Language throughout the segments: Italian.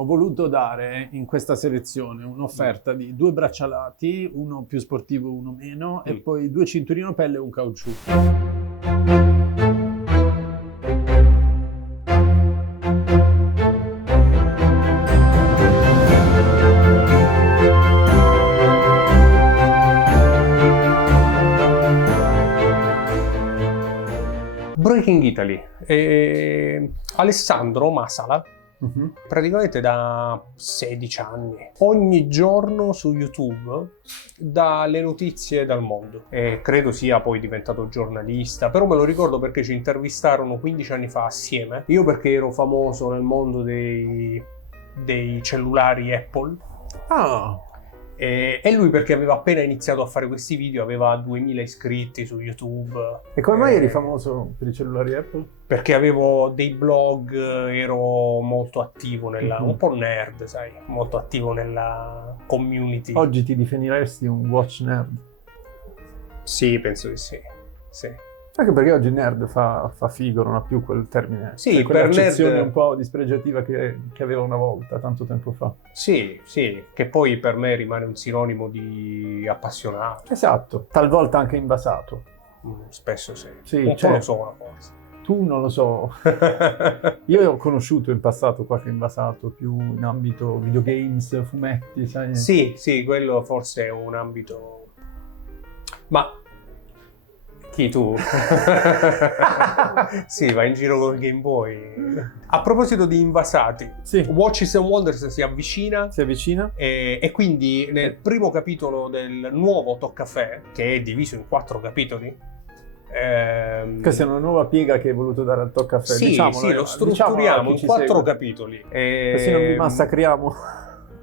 ho voluto dare in questa selezione un'offerta di 2 braccialati, uno più sportivo, uno meno, e poi 2 cinturino pelle e un caucciù. Breaking Italy. Alessandro Masala, praticamente da 16 anni, ogni giorno su YouTube dà le notizie dal mondo. E credo sia poi diventato giornalista, però me lo ricordo perché ci intervistarono 15 anni fa assieme. Io perché ero famoso nel mondo dei cellulari Apple. Ah! E lui perché aveva appena iniziato a fare questi video, aveva 2000 iscritti su YouTube. E come mai eri famoso per i cellulari Apple? Perché avevo dei blog, ero molto attivo nella... un po' nerd, sai, molto attivo nella community. Oggi ti definiresti un watch nerd? Sì, penso di sì. Anche perché oggi nerd fa figo, non ha più quel termine. Sì, cioè, per quell'accezione nerd... un po' dispregiativa che aveva una volta, tanto tempo fa. Sì, che poi per me rimane un sinonimo di appassionato. Esatto, talvolta anche invasato. Spesso sì. Sì, un cioè, po' lo sono forse. Tu non lo so. Io ho conosciuto in passato qualche invasato più in ambito videogames, fumetti, sai? Sì, quello forse è un ambito... Ma... Chi tu? Sì, vai in giro con il Game Boy. A proposito di invasati, sì. Watches and Wonders si avvicina. E quindi nel primo capitolo del nuovo Toccafè, che è diviso in 4 capitoli. Questa è una nuova piega che hai voluto dare al Toccafè. Sì, lo strutturiamo in 4 capitoli. Così non vi massacriamo.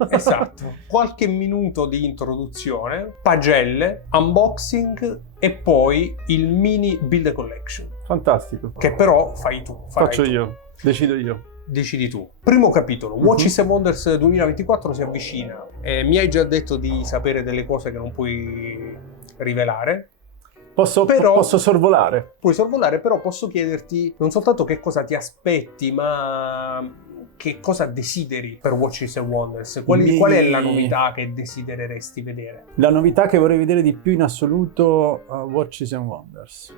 Esatto, qualche minuto di introduzione, pagelle, unboxing e poi il mini build collection. Fantastico. Che però fai tu. Io, decido io. Decidi tu. Primo capitolo, Watches and Wonders 2024 si avvicina. Mi hai già detto di sapere delle cose che non puoi rivelare. Posso sorvolare. Puoi sorvolare, però posso chiederti non soltanto che cosa ti aspetti, ma... che cosa desideri per Watches and Wonders? Qual è la novità che desidereresti vedere? La novità che vorrei vedere di più in assoluto Watches and Wonders.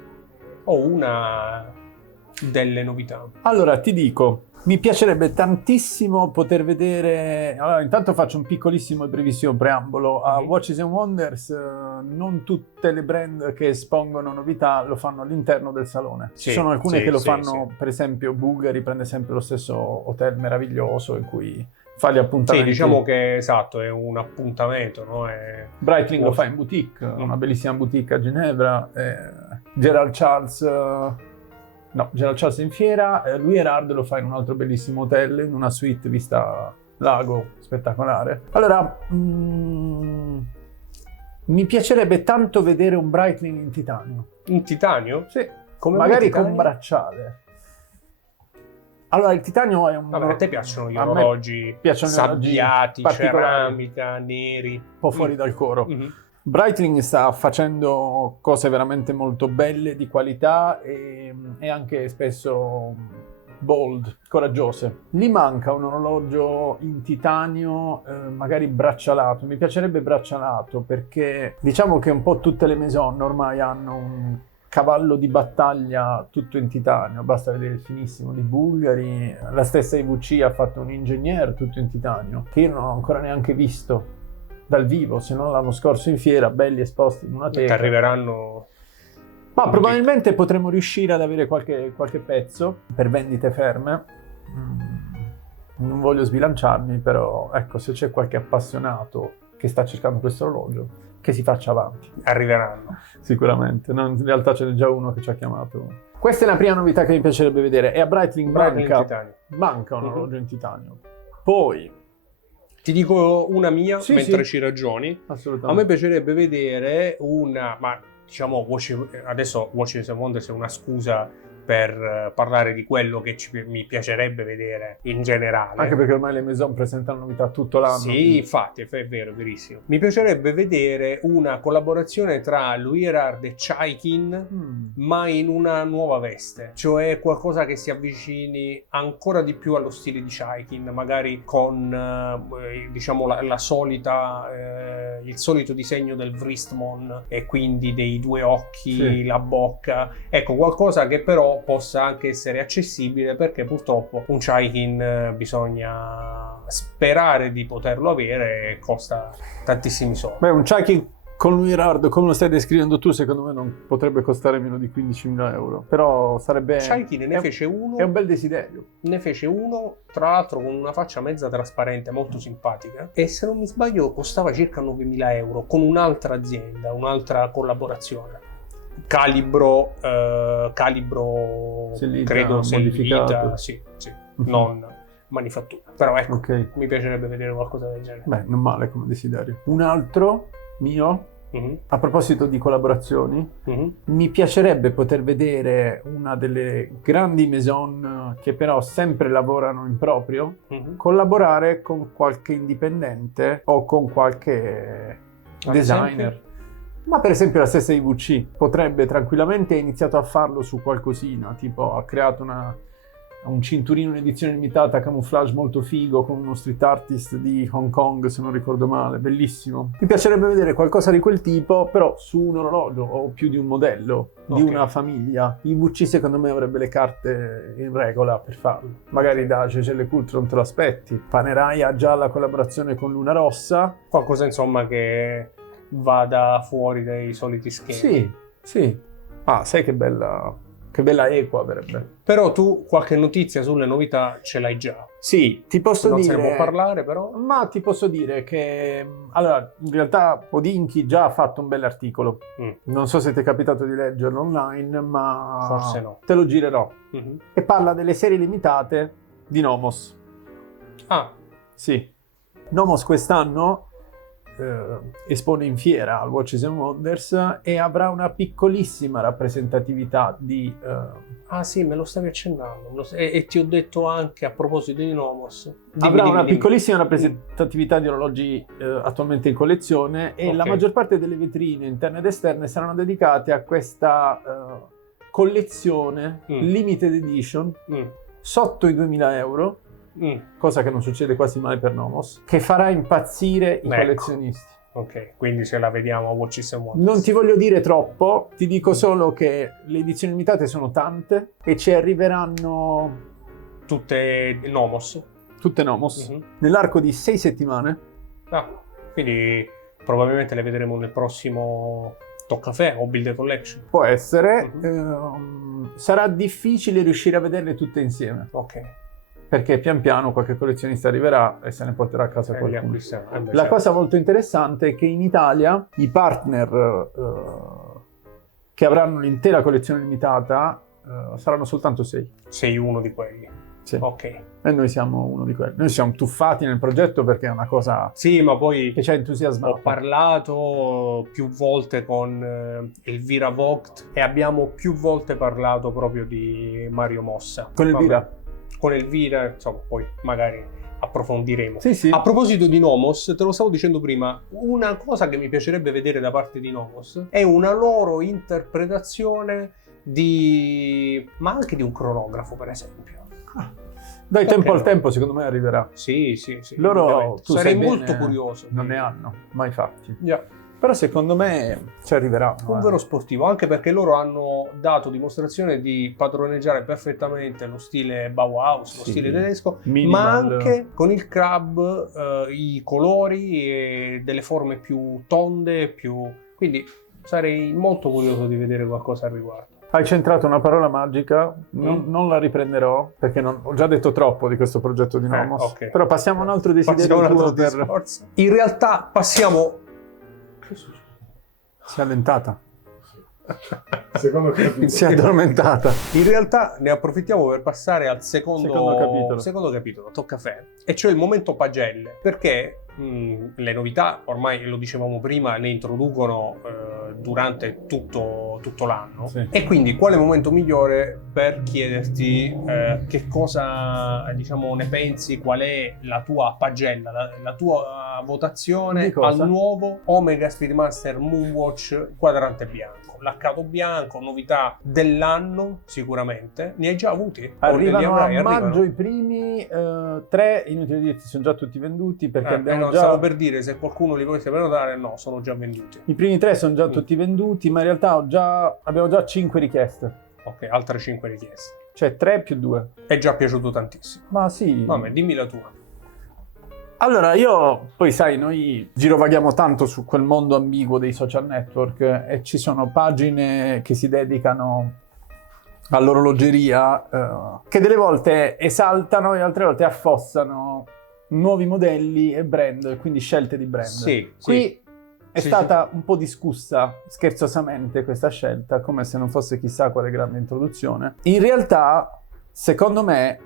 O una delle novità. Allora, ti dico, mi piacerebbe tantissimo poter vedere... Allora, intanto faccio un piccolissimo e brevissimo preambolo. A Watches and Wonders non tutte le brand che espongono novità lo fanno all'interno del salone. Ci sono alcune che lo fanno, per esempio Bulgari prende sempre lo stesso hotel meraviglioso in cui fa gli appuntamenti. Sì, diciamo che esatto, è un appuntamento, no? Breitling lo fa in boutique, una bellissima boutique a Ginevra. Gerald Charles è in fiera, Louis Erard lo fa in un altro bellissimo hotel, in una suite vista lago, spettacolare. Allora, mi piacerebbe tanto vedere un Breitling in titanio. In titanio? Sì, come magari con bracciale. Allora, il titanio è un... Vabbè, a te piacciono gli orologi sabbiati, ceramica, neri. Un po' fuori dal coro. Breitling sta facendo cose veramente molto belle, di qualità e anche spesso bold, coraggiose. Gli manca un orologio in titanio, magari braccialato. Mi piacerebbe braccialato perché diciamo che un po' tutte le maison ormai hanno un cavallo di battaglia tutto in titanio. Basta vedere il finissimo di Bulgari, la stessa IWC ha fatto un ingegner tutto in titanio, che io non ho ancora neanche visto dal vivo, se non l'anno scorso in fiera, belli esposti in una teca. Che arriveranno... Ma probabilmente potremo riuscire ad avere qualche pezzo per vendite ferme. Non voglio sbilanciarmi, però ecco, se c'è qualche appassionato che sta cercando questo orologio, che si faccia avanti. Arriveranno. Sicuramente, no, in realtà ce n'è già uno che ci ha chiamato. Questa è la prima novità che mi piacerebbe vedere, e a Breitling manca un orologio in titanio. Poi... Ti dico una mia, mentre ci ragioni. Assolutamente. A me piacerebbe vedere una... Ma diciamo, adesso Watches and Wonders è una scusa per parlare di quello che mi piacerebbe vedere in generale. Anche perché ormai le maison presentano novità tutto l'anno. Sì, infatti, è vero, è verissimo. Mi piacerebbe vedere una collaborazione tra Louis Erard e Chaikin, ma in una nuova veste, cioè qualcosa che si avvicini ancora di più allo stile di Chaikin, magari con diciamo la solita il solito disegno del Wristmon e quindi dei due occhi, sì, la bocca, ecco, qualcosa che però possa anche essere accessibile, perché purtroppo un Chaikin bisogna sperare di poterlo avere e costa tantissimi soldi. Beh, un Chaikin con Louis Erard, come lo stai descrivendo tu, secondo me non potrebbe costare meno di 15.000 euro. Però sarebbe... Chaikin ne fece uno. È un bel desiderio. Ne fece uno, tra l'altro con una faccia mezza trasparente, molto simpatica. E se non mi sbaglio costava circa 9.000 euro con un'altra azienda, un'altra collaborazione. Calibro, Sellita, credo modificato. Sellita, sì, non manifattura. Però ecco, Ok. mi piacerebbe vedere qualcosa del genere. Beh, non male come desiderio. Un altro mio, a proposito di collaborazioni, mi piacerebbe poter vedere una delle grandi maison che però sempre lavorano in proprio, collaborare con qualche indipendente o con qualche designer. Ma per esempio la stessa IVC potrebbe tranquillamente, ha iniziato a farlo su qualcosina, tipo ha creato un cinturino in edizione limitata camouflage molto figo con uno street artist di Hong Kong, se non ricordo male, bellissimo. Mi piacerebbe vedere qualcosa di quel tipo, però su un orologio o più di un modello, di una famiglia. IVC secondo me avrebbe le carte in regola per farlo. Magari da Gégé Coultre non te lo aspetti. Panerai ha già la collaborazione con Luna Rossa. Qualcosa insomma che vada fuori dai soliti schemi. Sì. Ah, sai che bella equa avrebbe. Però tu qualche notizia sulle novità ce l'hai già. Sì, ti posso non dire... se ne può parlare però. Ma ti posso dire che... Allora, in realtà Podinchi già ha fatto un bell'articolo. Non so se ti è capitato di leggerlo online, ma... Forse no. Te lo girerò. E parla delle serie limitate di Nomos. Ah. Sì. Nomos quest'anno espone in fiera al Watches and Wonders e avrà una piccolissima rappresentatività di... Ah sì, me lo stavi accennando. E ti ho detto anche a proposito di Nomos. Avrà una piccolissima rappresentatività di orologi attualmente in collezione e la maggior parte delle vetrine interne ed esterne saranno dedicate a questa collezione limited edition sotto i 2.000 euro. Cosa che non succede quasi mai per Nomos, che farà impazzire i collezionisti. Ok, quindi se la vediamo a Watches and Wonders. Non ti voglio dire troppo, ti dico solo che le edizioni limitate sono tante e ci arriveranno tutte Nomos. Tutte Nomos nell'arco di 6 settimane. Ah, quindi probabilmente le vedremo nel prossimo Toccaffè o Build a Collection. Può essere. Sarà difficile riuscire a vederle tutte insieme. Ok. Perché pian piano qualche collezionista arriverà e se ne porterà a casa qualcuno. La cosa molto interessante è che in Italia i partner che avranno l'intera collezione limitata saranno soltanto 6. Sei uno di quelli. Sì. Ok. E noi siamo uno di quelli. Noi siamo tuffati nel progetto perché è una cosa ma poi che ci ha entusiasmato. Ho parlato più volte con Elvira Vogt e abbiamo più volte parlato proprio di Mario Mossa. Con Elvira? Con Elvira, insomma, poi magari approfondiremo. Sì. A proposito di Nomos, te lo stavo dicendo prima, una cosa che mi piacerebbe vedere da parte di Nomos è una loro interpretazione ma anche di un cronografo, per esempio. Dai, tempo al tempo, secondo me arriverà. Sì. Loro, tu sarei sai molto bene, curioso. Non ne hanno mai fatti. Yeah. Però secondo me ci arriverà. Un vero sportivo, anche perché loro hanno dato dimostrazione di padroneggiare perfettamente lo stile Bauhaus, lo stile tedesco, ma anche con il crab, i colori e delle forme più tonde, quindi sarei molto curioso di vedere qualcosa al riguardo. Hai centrato una parola magica, non la riprenderò perché ho già detto troppo di questo progetto di Nomos. Okay. Però passiamo a un altro desiderio tuo In realtà passiamo... Si è allentata. Secondo capitolo. Si è addormentata. In realtà ne approfittiamo per passare al secondo capitolo, tocca a e cioè il momento pagelle, perché le novità, ormai lo dicevamo prima, le introducono durante tutto l'anno, sì. E quindi quale momento migliore per chiederti che cosa, diciamo, ne pensi, qual è la tua pagella, la tua votazione al nuovo Omega Speedmaster Moonwatch quadrante bianco. Laccato bianco, novità dell'anno sicuramente. Ne hai già avuti? Arrivano a maggio i primi 3, inutile dirti, sono già tutti venduti perché abbiamo già... Stavo per dire, se qualcuno li volesse prenotare, no, sono già venduti. I primi 3 sono già tutti venduti, ma in realtà abbiamo già 5 richieste. Ok, altre 5 richieste. Cioè 3 più 2. È già piaciuto tantissimo. Ma sì. Vabbè, dimmi la tua. Allora, io, poi sai, noi girovaghiamo tanto su quel mondo ambiguo dei social network e ci sono pagine che si dedicano all'orologeria che delle volte esaltano e altre volte affossano nuovi modelli e brand, quindi scelte di brand. Sì, Qui è stata un po' discussa scherzosamente questa scelta, come se non fosse chissà quale grande introduzione. In realtà, secondo me,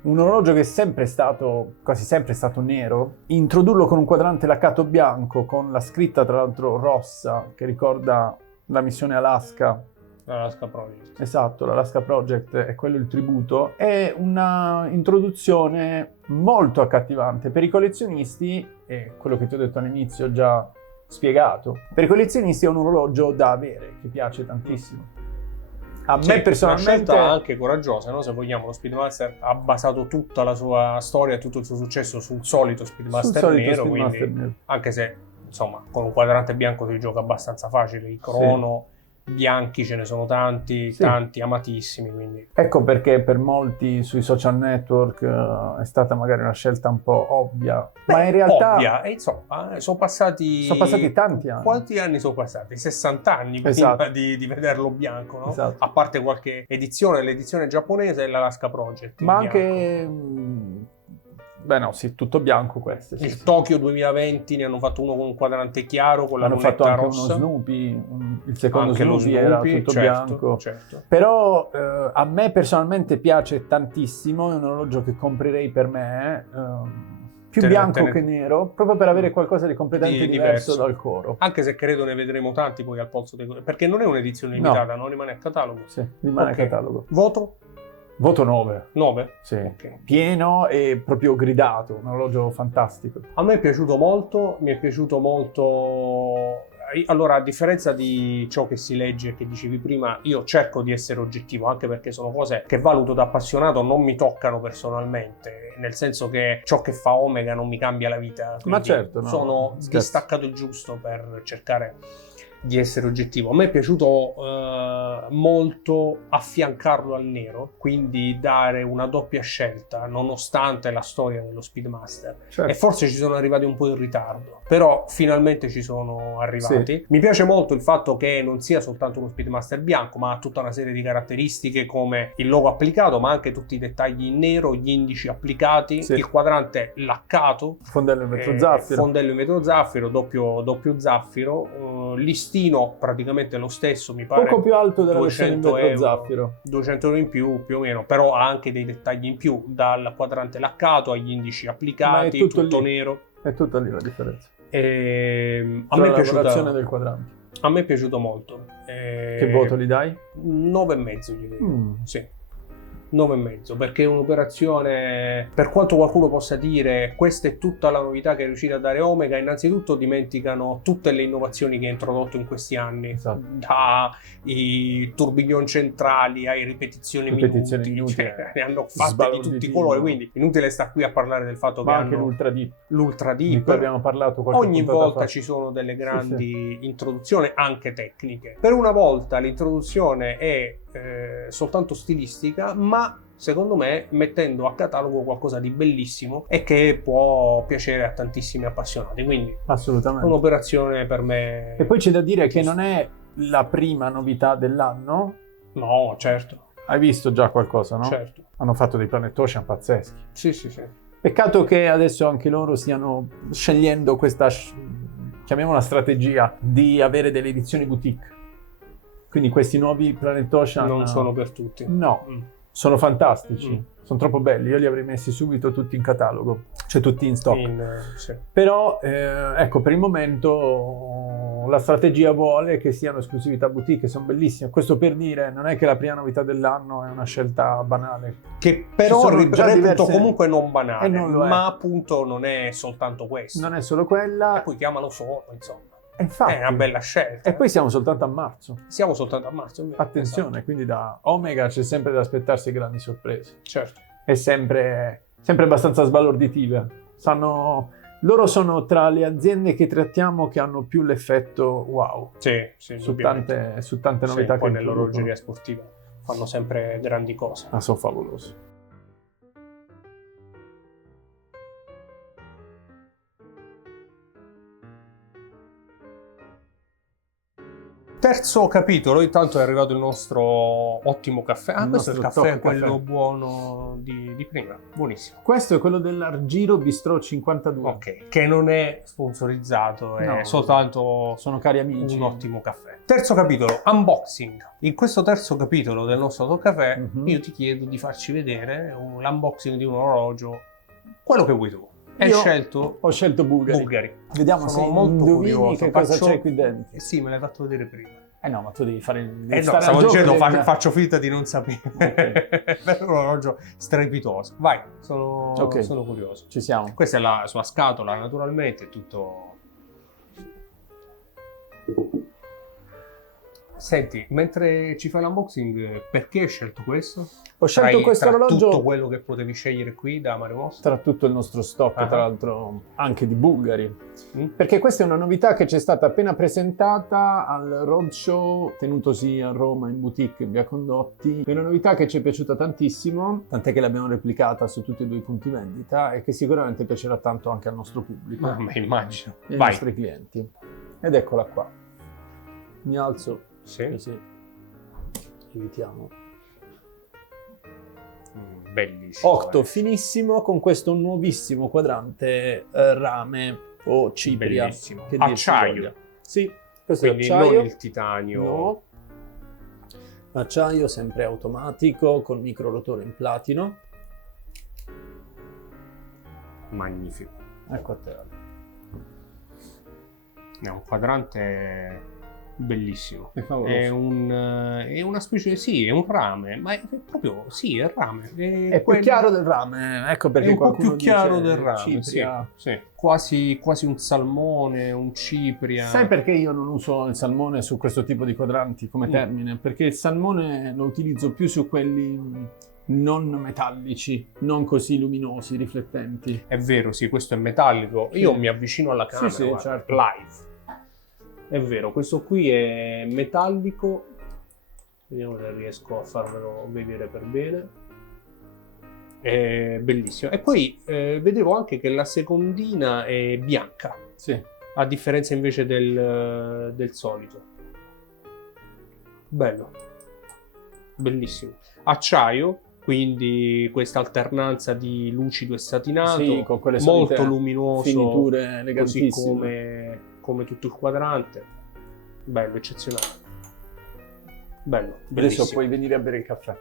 un orologio che è sempre stato, quasi sempre stato nero, introdurlo con un quadrante laccato bianco, con la scritta tra l'altro rossa, che ricorda la missione Alaska. L'Alaska Project. Esatto, l'Alaska Project è quello il tributo, è una introduzione molto accattivante per i collezionisti, e quello che ti ho detto all'inizio ho già spiegato. Per i collezionisti è un orologio da avere, che piace tantissimo. A me personalmente... Una scelta anche coraggiosa, no? Se vogliamo, lo Speedmaster ha basato tutta la sua storia, tutto il suo successo sul solito Speedmaster nero, quindi anche se, insomma, con un quadrante bianco si gioca abbastanza facile, il crono... Sì. Bianchi ce ne sono tanti, sì. Tanti amatissimi, quindi... Ecco perché per molti sui social network è stata magari una scelta un po' ovvia. Ma in realtà... Ovvia, e insomma, sono passati tanti anni. Quanti anni sono passati? 60 anni esatto. Prima di vederlo bianco, no? Esatto. A parte qualche edizione, l'edizione giapponese e l'Alaska Project. Ma anche... Beh no, sì, tutto bianco questo. Il sì. Tokyo 2020 ne hanno fatto uno con un quadrante chiaro, con la lunetta rossa. Hanno fatto anche rossa. Uno Snoopy, il secondo anche Snoopy era tutto bianco. Certo. Però a me personalmente piace tantissimo, è un orologio che comprerei per me, più bianco che nero, proprio per avere qualcosa di completamente diverso dal coro. Anche se credo ne vedremo tanti poi al polso dei... Perché non è un'edizione limitata, no? Rimane a catalogo. Sì, rimane a catalogo. Voto? Voto 9. 9? Sì. Okay. Pieno e proprio gridato, un orologio fantastico. A me è piaciuto molto, mi è piaciuto molto... Allora, a differenza di ciò che si legge, che dicevi prima, io cerco di essere oggettivo, anche perché sono cose che valuto da appassionato, non mi toccano personalmente, nel senso che ciò che fa Omega non mi cambia la vita. Ma certo, no. Sono distaccato il giusto per cercare di essere oggettivo. A me è piaciuto molto affiancarlo al nero, quindi dare una doppia scelta nonostante la storia dello Speedmaster. Certo. E forse ci sono arrivati un po' in ritardo, però finalmente ci sono arrivati. Sì. Mi piace molto il fatto che non sia soltanto uno Speedmaster bianco, ma ha tutta una serie di caratteristiche come il logo applicato, ma anche tutti i dettagli in nero, gli indici applicati, sì. Il quadrante laccato, fondello in vetro zaffiro, fondello in vetro zaffiro, doppio zaffiro, listino praticamente lo stesso, mi pare poco più alto della versione in vetro zaffiro, 200 euro in più o meno, però ha anche dei dettagli in più, dal quadrante laccato agli indici applicati, tutto nero. È tutta lì la differenza. A me è piaciuta del quadrante. A me è piaciuto molto. Che voto gli dai? 9,5 gli dai. Sì. 9,5, perché è un'operazione, per quanto qualcuno possa dire questa è tutta la novità che è riuscita a dare Omega, innanzitutto dimenticano tutte le innovazioni che ha introdotto in questi anni, esatto. Dai turbiglioni centrali ai ripetizioni minuti. Cioè, ne hanno fatte di tutti i colori, quindi inutile sta qui a parlare del fatto che anche hanno l'ultra deep di cui abbiamo parlato ogni volta ci sono delle grandi introduzioni anche tecniche. Per una volta l'introduzione è soltanto stilistica, ma secondo me mettendo a catalogo qualcosa di bellissimo e che può piacere a tantissimi appassionati, quindi assolutamente un'operazione per me. E poi c'è da dire che non è la prima novità dell'anno. No, certo. Hai visto già qualcosa, no? Certo. Hanno fatto dei Planet Ocean pazzeschi. Sì. Peccato che adesso anche loro stiano scegliendo questa, chiamiamola strategia, di avere delle edizioni boutique. Quindi questi nuovi Planet Ocean Non sono per tutti. No, sono fantastici, sono troppo belli, io li avrei messi subito tutti in catalogo, cioè tutti in stock. Sì. Però ecco, per il momento la strategia vuole che siano esclusività boutique, sono bellissime. Questo per dire, non è che la prima novità dell'anno è una scelta banale. Che però sono reputo già diverse- comunque non banale, E non lo è. ma appunto non è soltanto questo. Non è solo quella, E poi chiamalo solo, insomma. e infatti, È una bella scelta. e poi siamo soltanto a marzo. Siamo soltanto a marzo. è vero. Attenzione, quindi da Omega c'è sempre da aspettarsi grandi sorprese. Certo. È sempre abbastanza sbalorditive. Loro sono tra le aziende che trattiamo che hanno più l'effetto wow Sì, su indubbiamente. tante novità Sì, poi che nell'orologeria sportiva fanno sempre grandi cose. sono favolosi. Terzo capitolo, intanto è arrivato il nostro ottimo caffè. Ah, Il questo è il nostro caffè, top quello caffè. buono di prima. Buonissimo. Questo è quello dell'Argiro Bistro 52. Ok, che non è sponsorizzato, è No, soltanto sono cari amici. un ottimo caffè. Terzo capitolo, unboxing. In questo terzo capitolo del nostro top caffè, io ti chiedo di farci vedere l'unboxing di un orologio, quello che vuoi tu. Hai Io scelto Ho scelto Bulgari. Bulgari. Vediamo Sono se molto indovini curioso. che cosa Faccio- c'è qui dentro. Sì, me l'hai fatto vedere prima. No, ma tu devi fare No, stare stavo al gioco dicendo, del- faccio finta di non sapere. È un orologio strepitoso. Vai, sono Ok. curioso. Ci siamo. Questa è la sua scatola, naturalmente, è tutto... Senti, mentre ci fai l'unboxing, perché hai scelto questo? Ho scelto questo tra orologio tutto quello che potevi scegliere qui da Mario Mossa? tra tutto il nostro stock, Ah. tra l'altro anche di Bulgari. Mm? Perché questa è una novità che ci è stata appena presentata al roadshow tenutosi a Roma in boutique in via Condotti. È una novità che ci è piaciuta tantissimo, tant'è che l'abbiamo replicata su tutti e due i punti vendita e che sicuramente piacerà tanto anche al nostro pubblico Ma immagino. e ai Vai. nostri clienti. Ed eccola qua. Mi alzo Sì. così evitiamo. Bellissimo. Octo finissimo con questo nuovissimo quadrante rame o cipria. Bellissimo. Che dir si Acciaio. voglia. Sì, questo è Quindi acciaio. non il titanio. No. Acciaio sempre automatico con microrotore in platino. Magnifico. Ecco a te. È un quadrante bellissimo. È favoloso. È una specie, sì, è un rame, ma è proprio, sì, è il rame. È più chiaro del rame, ecco perché è un po' qualcuno più chiaro dice del rame, sì, cipria. sì. Quasi un salmone, un cipria. Sai perché io non uso il salmone su questo tipo di quadranti come termine? Perché il salmone lo utilizzo più su quelli non metallici, non così luminosi, riflettenti. È vero, sì, questo è metallico. Sì. Io mi avvicino alla camera, Sì, guarda, certo. live. È vero, questo qui è metallico. Vediamo se riesco a farvelo vedere per bene. È bellissimo. E poi vedevo anche che la secondina è bianca, Sì. a differenza invece del solito. Bello. Bellissimo. Acciaio, quindi questa alternanza di lucido e satinato, Sì, con quelle molto solite luminoso, finiture così elegantissime. come tutto il quadrante. Bello, eccezionale. Bello, Adesso bellissimo. puoi venire a bere il caffè.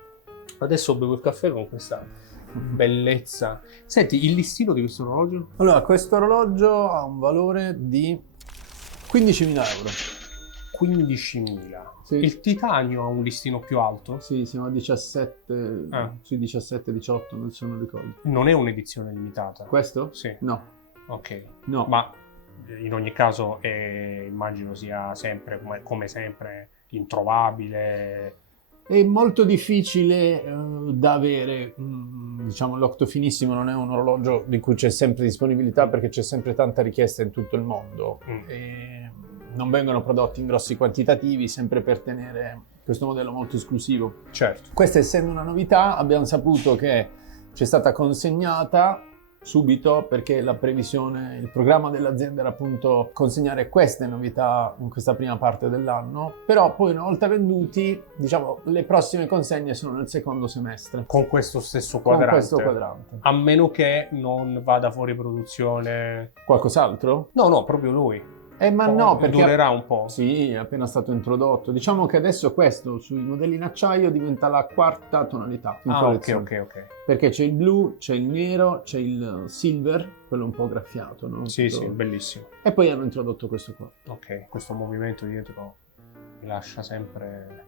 Adesso bevo il caffè con questa bellezza. Senti, il listino di questo orologio? Allora, questo orologio ha un valore di 15.000 euro. 15.000. Sì. Il titanio ha un listino più alto? Sì, siamo a 17, Ah. sui 17-18, non se non ricordo. Non è un'edizione limitata? Questo? Sì. No, Ok. no. Ma in ogni caso immagino sia sempre, come sempre, introvabile. È molto difficile da avere, diciamo l'octo finissimo non è un orologio di cui c'è sempre disponibilità perché c'è sempre tanta richiesta in tutto il mondo e non vengono prodotti in grossi quantitativi sempre per tenere questo modello molto esclusivo. Certo. Questa essendo una novità abbiamo saputo che ci è stata consegnata subito perché la previsione, il programma dell'azienda era appunto consegnare queste novità in questa prima parte dell'anno, però poi una volta venduti, diciamo, le prossime consegne sono nel secondo semestre. Con questo stesso Con quadrante. questo quadrante. A meno che non vada fuori produzione. Qualcos'altro? No, proprio lui. Ma no, perché durerà un po'. Sì, è appena stato introdotto. Diciamo che adesso questo sui modelli in acciaio diventa la quarta tonalità in collezione. Ok. Perché c'è il blu, c'è il nero, c'è il silver, quello un po' graffiato, no? Sì, bellissimo. E poi hanno introdotto questo qua. Ok, questo movimento dietro mi lascia sempre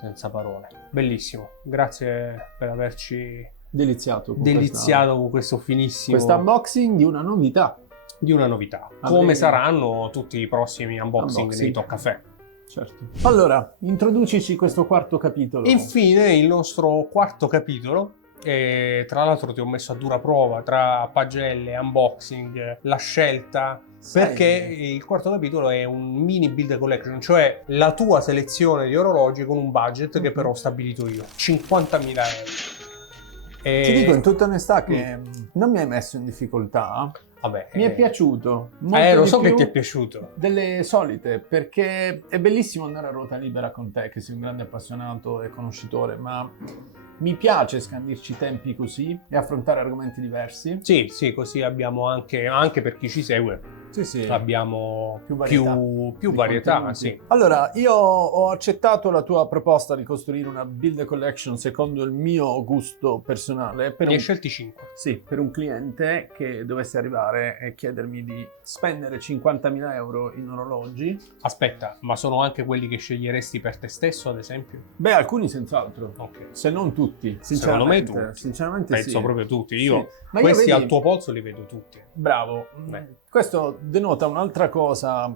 senza parole. Bellissimo, grazie per averci Deliziato con questo finissimo... questo unboxing di una novità. Come saranno tutti i prossimi unboxing di Toccafè. Certo. Allora, introducici questo quarto capitolo. Infine il nostro quarto capitolo. E tra l'altro ti ho messo a dura prova tra pagelle, unboxing, la scelta, perché il quarto capitolo è un mini build collection, cioè la tua selezione di orologi con un budget che però ho stabilito io, 50.000 euro. Ti dico in tutta onestà che non mi hai messo in difficoltà. Vabbè, mi è piaciuto molto lo di so più che ti è piaciuto delle solite, perché è bellissimo andare a ruota libera con te che sei un grande appassionato e conoscitore, ma mi piace scandirci tempi così e affrontare argomenti diversi. Sì, così abbiamo anche per chi ci segue. Sì. Abbiamo più varietà, sì. Allora, io ho accettato la tua proposta di costruire una build collection secondo il mio gusto personale. Ne hai scelti 5. Sì, per un cliente che dovesse arrivare e chiedermi di spendere 50.000 euro in orologi. Aspetta, ma sono anche quelli che sceglieresti per te stesso, ad esempio? Beh, alcuni senz'altro. Ok. Se non tutti. Secondo me tutti. Sinceramente penso sì. proprio tutti. Sì. Io Ma questi vedi, al tuo polso li vedo tutti. Bravo. Beh. Questo denota un'altra cosa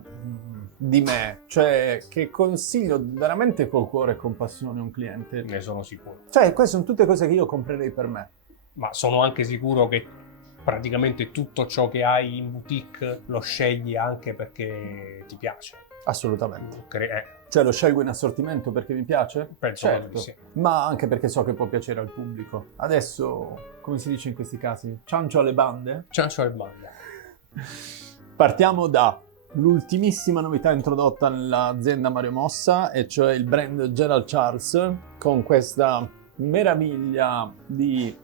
di me, cioè che consiglio veramente col cuore e con passione a un cliente. Ne sono sicuro. Cioè, queste sono tutte cose che io comprerei per me. Ma sono anche sicuro che praticamente tutto ciò che hai in boutique lo scegli anche perché ti piace. Assolutamente. Cioè Cioè lo scelgo in assortimento perché mi piace? Penso certo. Di sì. Ma anche perché so che può piacere al pubblico. Adesso, come si dice in questi casi, ciancio alle bande? Ciancio alle bande. Partiamo da l'ultimissima novità introdotta nell'azienda Mario Mossa, e cioè il brand Gerald Charles, con questa meraviglia di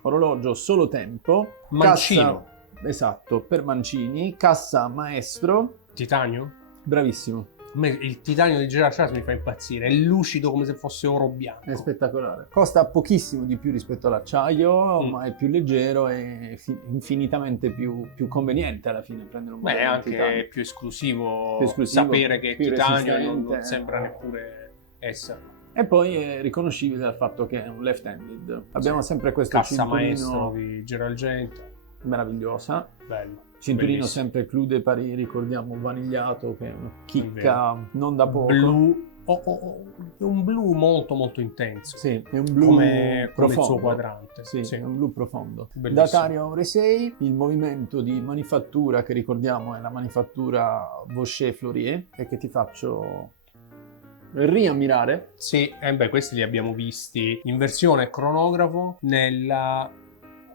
orologio solo tempo. Mancino. Esatto, per mancini, cassa maestro. Titanio? Bravissimo. A me il titanio di Gerald Charles mi fa impazzire, è lucido come se fosse oro bianco. È spettacolare. Costa pochissimo di più rispetto all'acciaio, ma è più leggero e infinitamente più conveniente alla fine prendere un modello è anche titanio. più esclusivo esclusivo, sapere che più titanio resistente. non sembra neppure esserlo. E poi è riconoscibile dal fatto che è un left-handed. Abbiamo sempre questo cassa cinturino maestro di Gerald Gent. Meravigliosa. Bello. Cinturino Bellissimo. sempre Clou de Paris, ricordiamo, vanigliato, che è una chicca non da poco. Blu. Un blu molto molto intenso. Sì, è un blu come profondo. il suo quadrante. Sì, è un blu profondo. Bellissimo. Datario Aure 6, il movimento di manifattura che ricordiamo è la manifattura Vaucher Fleurier e che ti faccio riammirare. Sì, questi li abbiamo visti in versione cronografo nella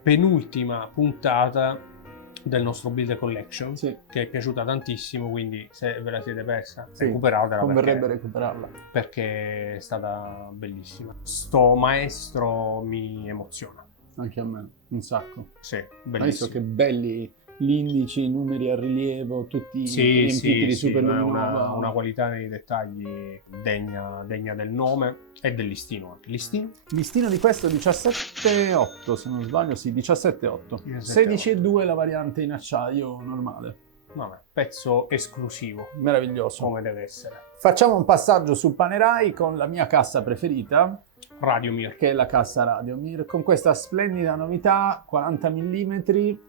penultima puntata del nostro Build Collection, Sì. che è piaciuta tantissimo, quindi se ve la siete persa, Sì, recuperatela. Converrebbe recuperarla. Perché è stata bellissima. Sto maestro mi emoziona. Anche a me, un sacco. Sì, Hai bellissimo. visto che belli gli indici, i numeri a rilievo, tutti riempiti di super luminova. Una qualità nei dettagli degna del nome e del listino anche. Listino? Listino di questo 17,8 se non sbaglio, sì, 17,8. 16,2 la variante in acciaio normale. Vabbè, pezzo esclusivo. Meraviglioso. Come deve essere. Facciamo un passaggio su Panerai con la mia cassa preferita, Radiomir. che è la cassa Radiomir, con questa splendida novità, 40 mm,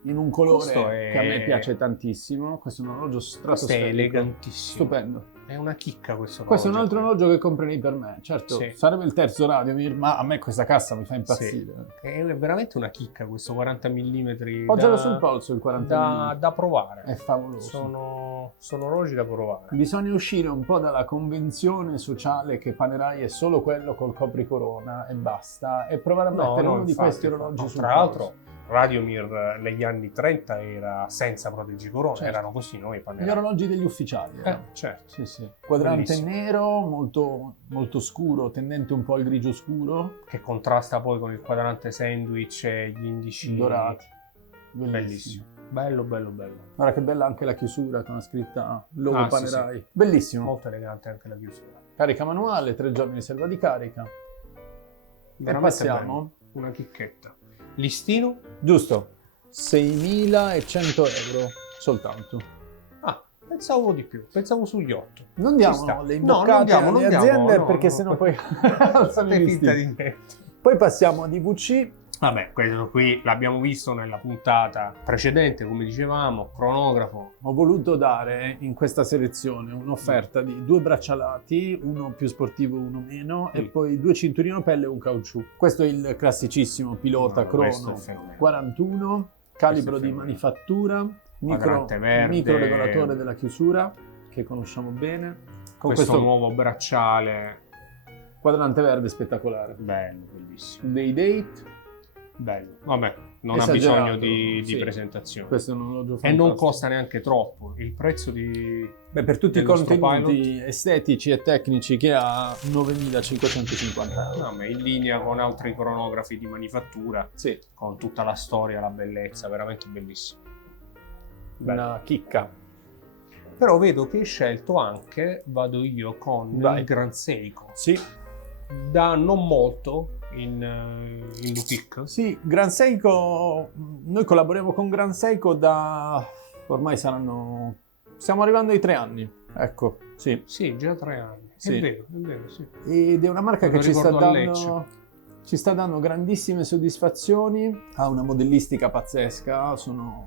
in un colore che a me piace tantissimo. Questo è un orologio stratosferico. È elegantissimo. Stupendo. È una chicca questo orologio. Questo è un altro orologio che comprerei per me. Certo, Sì. sarebbe il terzo Radiomir, ma a me questa cassa mi fa impazzire. Sì. È veramente una chicca questo 40 mm. Poggialo sul polso il 40 mm. Da provare. È favoloso. Sono orologi da provare. Bisogna uscire un po' dalla convenzione sociale che Panerai è solo quello col copricorona e basta, e provare a mettere uno di questi orologi sul Tra l'altro, polso. Radiomir negli anni 30 era senza proteggicorona, Certo. erano così noi Panerai. Gli orologi degli ufficiali. Certo. Sì, sì. Quadrante Bellissimo. nero, molto, molto scuro, tendente un po' al grigio scuro. Che contrasta poi con il quadrante sandwich e gli indici Dorati. Bellissimo. Bello, bello, bello. Guarda che bella anche la chiusura con la scritta logo Sì, Panerai. sì. Bellissimo. Molto elegante anche la chiusura. Carica manuale, 3 giorni di selva di carica. Veramente passiamo? bello. Una chicchetta. Listino? Giusto, 6.100 euro soltanto. Ah, pensavo di più, pensavo sugli 8. Non Ci diamo sta. le No, imboccate alle aziende perché no. sennò poi alzano i Fate finta listini. di niente. Poi passiamo a DVC. Vabbè, questo qui l'abbiamo visto nella puntata precedente, come dicevamo, cronografo. Ho voluto dare in questa selezione un'offerta di 2 braccialati, uno più sportivo, uno meno, e poi 2 cinturino pelle e un caucciù. Questo è il classicissimo pilota Questo è Crono fenomeno. 41, calibro di fenomeno. manifattura, Quadrante verde. regolatore della chiusura, che conosciamo bene. Con Questo nuovo bracciale. quadrante verde spettacolare. Bello, bellissimo. Day date. Bello. Vabbè, non ha Esagerato, bisogno di sì. presentazione. Questo è un orologio E fantastico. non costa neanche troppo. Il prezzo di... Beh, per tutti i del nostro contenuti estetici e tecnici che ha, 9.550 euro. No, ma in linea con altri cronografi di manifattura, Sì, con tutta la storia, la bellezza, veramente bellissimo. una chicca. Però vedo che hai scelto anche, vado io con Vai. il Gran Seiko, Sì, da non molto in boutique. sì, Gran Seiko, noi collaboriamo con Gran Seiko da ormai stiamo arrivando ai 3 anni. Ecco, sì. Sì, già 3 anni. Sì. È vero, sì. Ed è una marca Me che lo ci sta ricordo a Lecce. ci sta dando grandissime soddisfazioni, ha una modellistica pazzesca, sono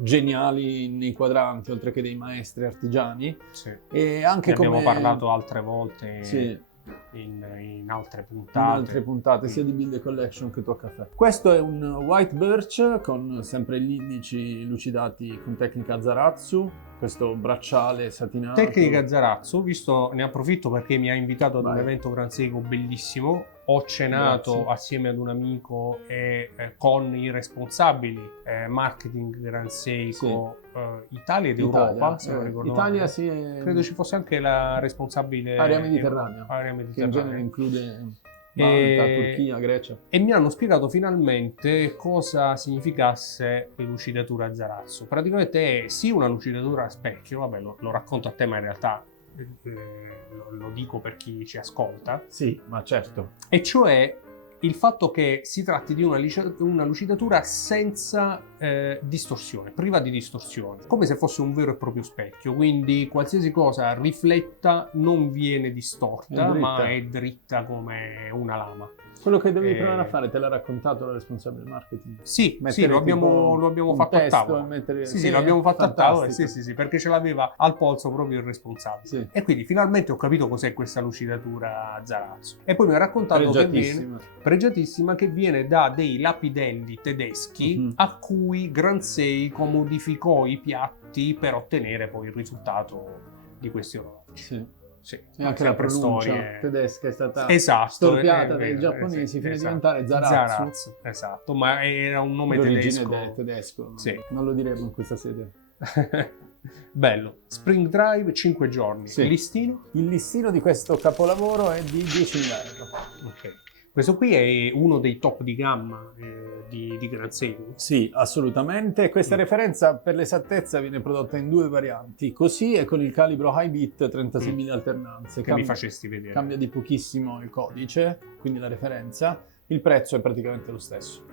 geniali nei quadranti, oltre che dei maestri artigiani. Sì. E anche Ne abbiamo come parlato altre volte sì, in altre in puntate. altre puntate, sia di Build Collection che Tocca Caffè. Questo è un White Birch con sempre gli indici lucidati con tecnica Zaratsu, questo bracciale satinato. Tecnica Zarazzo, visto, ne approfitto perché mi ha invitato ad un Vai. evento Gran Seiko bellissimo. Ho cenato Grazie. assieme ad un amico e con i responsabili marketing Gran Seiko Italia ed Europa, se non ricordo Italia male. sì, Credo ci fosse anche la responsabile area mediterranea, area che in mediterranea. genere include Malta, Turchia, Grecia. E mi hanno spiegato finalmente cosa significasse lucidatura a Zarazzo. Praticamente è sì una lucidatura a specchio, vabbè lo racconto a te, ma in realtà lo dico per chi ci ascolta, Sì, ma certo. e cioè il fatto che si tratti di una lucidatura senza distorsione, priva di distorsione, come se fosse un vero e proprio specchio, quindi qualsiasi cosa rifletta non viene distorta, È dritta. ma è dritta come una lama. Quello che dovevi provare a fare, te l'ha raccontato la responsabile marketing? Sì, Mettere lo abbiamo tipo fatto a testo tavola. e mettere- Sì, lo abbiamo fatto a tavola, fantastico. sì, perché ce l'aveva al polso proprio il responsabile. Sì. E quindi finalmente ho capito cos'è questa lucidatura a Zarazzo. E poi mi ha raccontato che viene pregiatissima, che viene da dei lapidelli tedeschi Mhm. a cui Gran Seiko modificò i piatti per ottenere poi il risultato di questi orologi. Sì. Sì, E anche la sempre pronuncia storie. tedesca è stata Esatto, storpiata è dai vero, giapponesi fino a esatto. diventare Zaratsu. Esatto, ma era un nome L'origine tedesco. è tedesco. Sì. Non lo diremo in questa sede. Bello. Spring Drive 5 giorni. Sì. Il listino? Il listino di questo capolavoro è di 10.000 euro. Ok. Questo qui è uno dei top di gamma di Gran Seiko. Sì, assolutamente. Questa referenza per l'esattezza viene prodotta in 2 varianti, così e con il calibro High Bit 36.000 alternanze. Che mi facesti vedere. Cambia di pochissimo il codice, quindi la referenza. Il prezzo è praticamente lo stesso.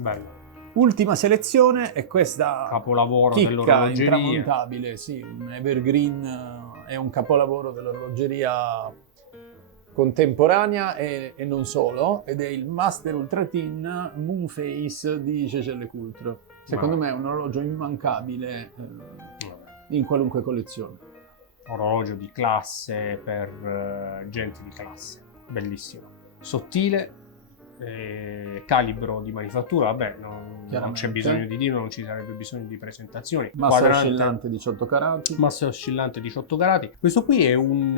Bello. Ultima selezione è questa Capolavoro chicca dell'orologeria. intramontabile, sì, un evergreen, è un capolavoro dell'orologeria contemporanea e non solo, ed è il Master Ultra Thin Moonface di Cecelle Coultre. Secondo me è un orologio immancabile in qualunque collezione. Orologio di classe per gente di classe. Bellissimo. Sottile. Calibro di manifattura, vabbè, non c'è bisogno di dire, non ci sarebbe bisogno di presentazioni. Massa oscillante 18 carati. Massa oscillante 18 carati. Questo qui è un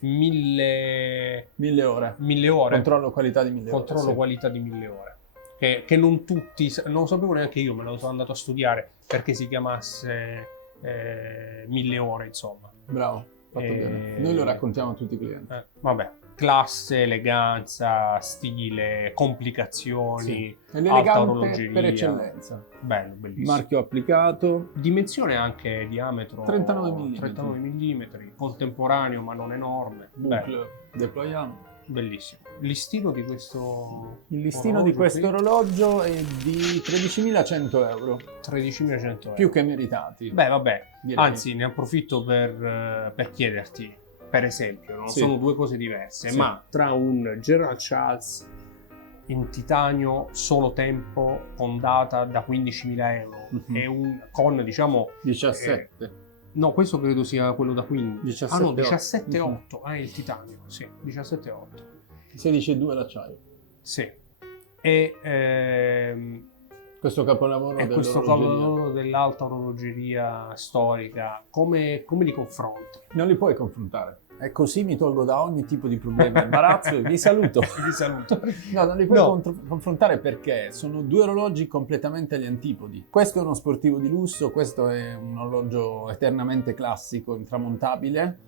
1000 ore. 1000 ore. Controllo qualità di 1000 ore. Controllo qualità di 1000 ore. Che non tutti, non lo sapevo neanche io, me lo sono andato a studiare perché si chiamasse 1000 ore, insomma. Bravo, fatto bene. Noi lo raccontiamo a tutti i clienti. Vabbè. classe, eleganza, stile, complicazioni, Sì. È alta l'elegante orologeria. per eccellenza. Bello, bellissimo. Marchio applicato. Dimensione anche, diametro 39 mm. 39 mm, contemporaneo ma non enorme. Bello, Bucle deployant. bellissimo. Il listino di questo Il listino di questo orologio è di 13.100 euro, 13.100 euro. più che meritati. Beh, vabbè, direi. anzi ne approfitto per chiederti, per esempio, no? Sì. Sono due cose diverse, Sì. ma tra un Gerald Charles in titanio solo tempo con data da 15.000 euro Mhm. e un con, diciamo, 17. no, questo credo sia quello da 15. 17,8. Ah no, 17,8, il titanio, sì, 17,8. 16,2 l'acciaio. Sì. E Questo capolavoro questo dell'orologeria. capolavoro dell'alta orologeria storica, come li confronti? Non li puoi confrontare. E così mi tolgo da ogni tipo di problema e imbarazzo e vi saluto. Vi saluto. No, non li puoi No. confrontare perché sono due orologi completamente agli antipodi. Questo è uno sportivo di lusso, questo è un orologio eternamente classico, intramontabile.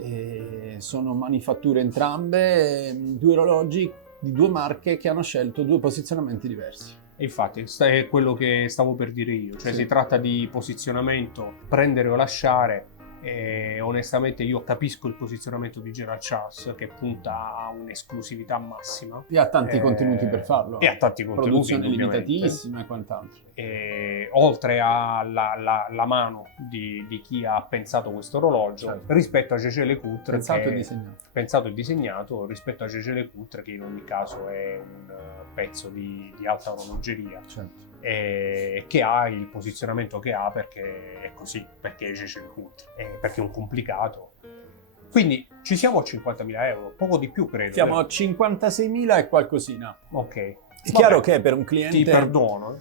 E sono manifatture entrambe, due orologi di due marche che hanno scelto due posizionamenti diversi. E infatti, è quello che stavo per dire io, cioè Sì. si tratta di posizionamento, prendere o lasciare. E onestamente io capisco il posizionamento di Gerald Charles che punta a un'esclusività massima E ha tanti contenuti per farlo. e ha tanti contenuti, Produzioni indubbiamente. limitatissime e quant'altro. E oltre alla mano di chi ha pensato questo orologio, Certo. rispetto a Jaeger LeCoultre, Pensato e disegnato. pensato e disegnato, rispetto a Jaeger LeCoultre, che in ogni caso è un pezzo di alta orologeria, Certo. e che ha il posizionamento che ha perché è così, perché è Jaeger LeCoultre, perché è un complicato. Quindi ci siamo a 50.000 euro, poco di più credo. Siamo a 56.000 e qualcosina. Ok. È Vabbè, chiaro che per un cliente... ti perdono.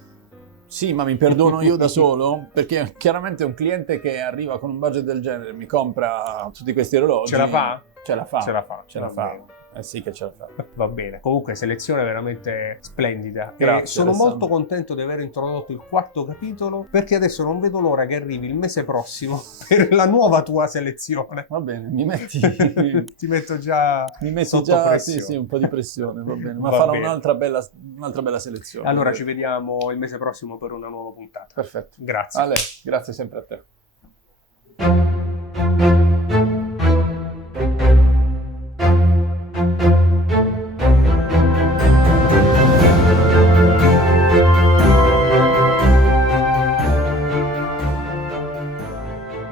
Sì, ma mi perdono io da solo, perché chiaramente un cliente che arriva con un budget del genere mi compra tutti questi orologi. Ce la fa? Ce la fa. Ce la fa. Ce la Va fa. bene. Eh sì che ce la fa. Va bene, comunque selezione veramente splendida. Grazie, E sono Alessandro. molto contento di aver introdotto il quarto capitolo, perché adesso non vedo l'ora che arrivi il mese prossimo per la nuova tua selezione. Va bene, mi metti... Ti metto già Mi metti sotto già pressione. sì, un po' di pressione, va bene. Ma Va farò bene. un'altra bella selezione. Allora ci vediamo il mese prossimo per una nuova puntata. Perfetto. Grazie. Ale, grazie sempre a te.